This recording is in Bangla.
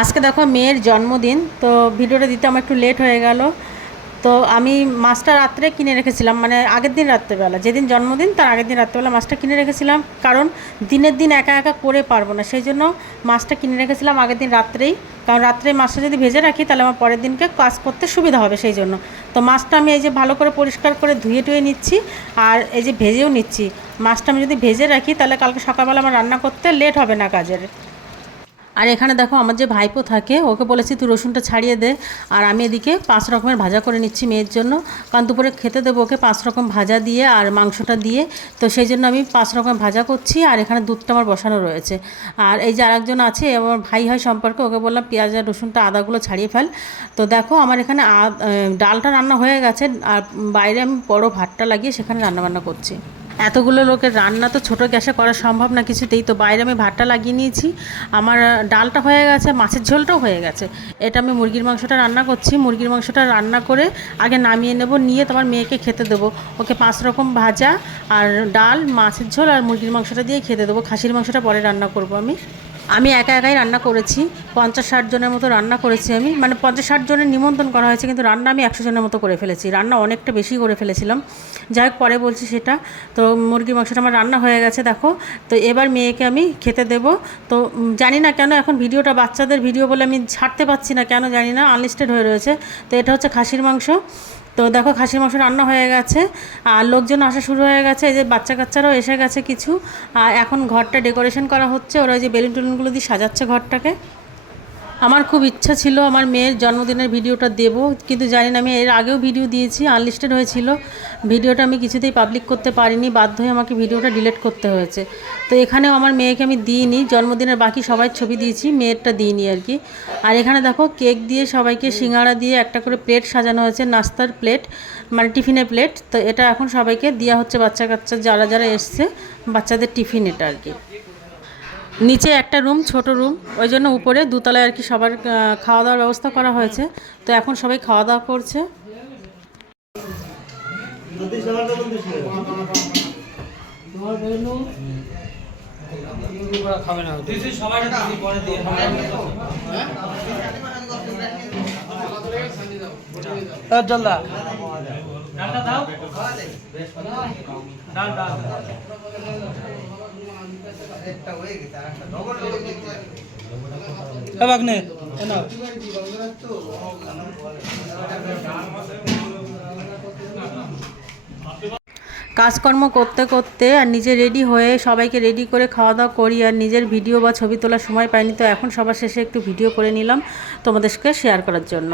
আজকে দেখো মেয়ের জন্মদিন, তো ভিডিওটা দিতে আমার একটু লেট হয়ে গেল। তো আমি মাছটা রাত্রে কিনে রেখেছিলাম মানে আগের দিন রাত্রেবেলা। যেদিন জন্মদিন, তার আগের দিন রাত্রেবেলা মাছটা কিনে রেখেছিলাম। কারণ দিনের দিন একা একা করে পারব না, সেই জন্য মাছটা কিনে রেখেছিলাম আগের দিন রাত্রেই। কারণ রাত্রে মাছটা যদি ভেজে রাখি, তাহলে আমার পরের দিনকে কাজ করতে সুবিধা হবে সেই জন্য। তো মাছটা আমি এই যে ভালো করে পরিষ্কার করে ধুয়ে টুয়ে নিচ্ছি, আর এই যে ভেজেও নিচ্ছি। মাছটা আমি যদি ভেজে রাখি, তাহলে কালকে সকালবেলা আমার রান্না করতে লেট হবে না কাজের। আর এখানে দেখো আমার যে ভাইপো থাকে, ওকে বলেছি তুই রসুনটা ছাড়িয়ে দে। আর আমি এদিকে পাঁচ রকমের ভাজা করে নিচ্ছি মেয়ের জন্য। কারণ দুপুরে খেতে দেবো ওকে পাঁচ রকম ভাজা দিয়ে আর মাংসটা দিয়ে। তো সেই জন্য আমি পাঁচ রকম ভাজা করছি আর এখানে দুধটা আমার বসানো রয়েছে। আর এই যে আরেকজন আছে, আমার ভাই হয় সম্পর্কে ওকে বললাম, পেঁয়াজ আর রসুনটা আদাগুলো ছাড়িয়ে ফেল। তো দেখো আমার এখানে ডালটা রান্না হয়ে গেছে। আর বাইরে আমি বড় ভাতটা লাগিয়ে সেখানে রান্নাবান্না করছি। এতগুলো লোকের রান্না তো ছোট গ্যাসে করা সম্ভব না কিছুতেই। তো বাইরে আমি ভাতটা লাগিয়ে নিয়েছি। আমার ডালটা হয়ে গেছে, মাছের ঝোলটাও হয়ে গেছে। এটা আমি মুরগির মাংসটা রান্না করছি। মুরগির মাংসটা রান্না করে আগে নামিয়ে নেব, নিয়ে তোমার মেয়েকে খেতে দেবো। ওকে পাঁচ রকম ভাজা আর ডাল, মাছের ঝোল আর মুরগির মাংসটা দিয়ে খেতে দেবো। খাসির মাংসটা পরে রান্না করব আমি। আমি একা একাই রান্না করেছি পঞ্চাশ ষাট জনের মতো রান্না করেছি আমি। মানে পঞ্চাশ ষাট জনের নিমন্ত্রণ করা হয়েছে, কিন্তু রান্না আমি একশো জনের মতো করে ফেলেছি। রান্না অনেকটা বেশি করে ফেলেছিলাম। যাই পরে বলছি সেটা। তো মুরগির মাংসটা আমার রান্না হয়ে গেছে, দেখো। তো এবার মেয়েকে আমি খেতে দেবো। তো জানি না কেন এখন ভিডিওটা বাচ্চাদের ভিডিও বলে আমি ছাড়তে পারছি না, কেন জানি না আনলিস্টেড হয়ে রয়েছে। তো এটা হচ্ছে খাসির মাংস। তো দেখো খাসির মাংস রান্না হয়ে গেছে, আর লোকজন আসা শুরু হয়ে গেছে, এই যে বাচ্চা কাচ্চারাও এসে গেছে কিছু, আর এখন ঘরটা ডেকোরেশন করা হচ্ছে, ওরা যে বেলুন টেলুনগুলো দিয়ে সাজাচ্ছে ঘরটাকে। আমার খুব ইচ্ছা ছিল আমার মেয়ের জন্মদিনের ভিডিওটা দেব, কিন্তু জানি না, আমি এর আগেও ভিডিও দিয়েছি আনলিস্টেড হয়েছিল। ভিডিওটা আমি কিছুতেই পাবলিক করতে পারিনি, বাধ্য হয়ে আমাকে ভিডিওটা ডিলিট করতে হয়েছে। তো এখানেও আমার মেয়েকে আমি দিইনি, জন্মদিনের বাকি সবাই ছবি দিয়েছি, মেয়েরটা দিইনি আর কি। আর এখানে দেখো, কেক দিয়ে সবাইকে সিঙ্গাড়া দিয়ে একটা করে প্লেট সাজানো হয়েছে, নাস্তার প্লেট মানে টিফিনের প্লেট তো এটা এখন সবাইকে দেওয়া হচ্ছে বাচ্চা কাচ্চা যারা যারা এসছে, বাচ্চাদের টিফিন এটা আর কি। নিচে একটা রুম ছোট রুম। ওই জন্য উপরে দুতলায় আর কি সবার খাওয়া দাওয়ার ব্যবস্থা করা হয়েছে। তো এখন সবাই খাওয়া দাওয়া করছে জলদা। বাগনে কাজকর্ম করতে করতে আর নিজে রেডি হয়ে সবাইকে রেডি করে খাওয়া দাওয়া করি আর নিজের ভিডিও বা ছবি তোলার সময় পাইনি তো এখন সবার শেষে একটু ভিডিও করে নিলাম তোমাদেরকে শেয়ার করার জন্য।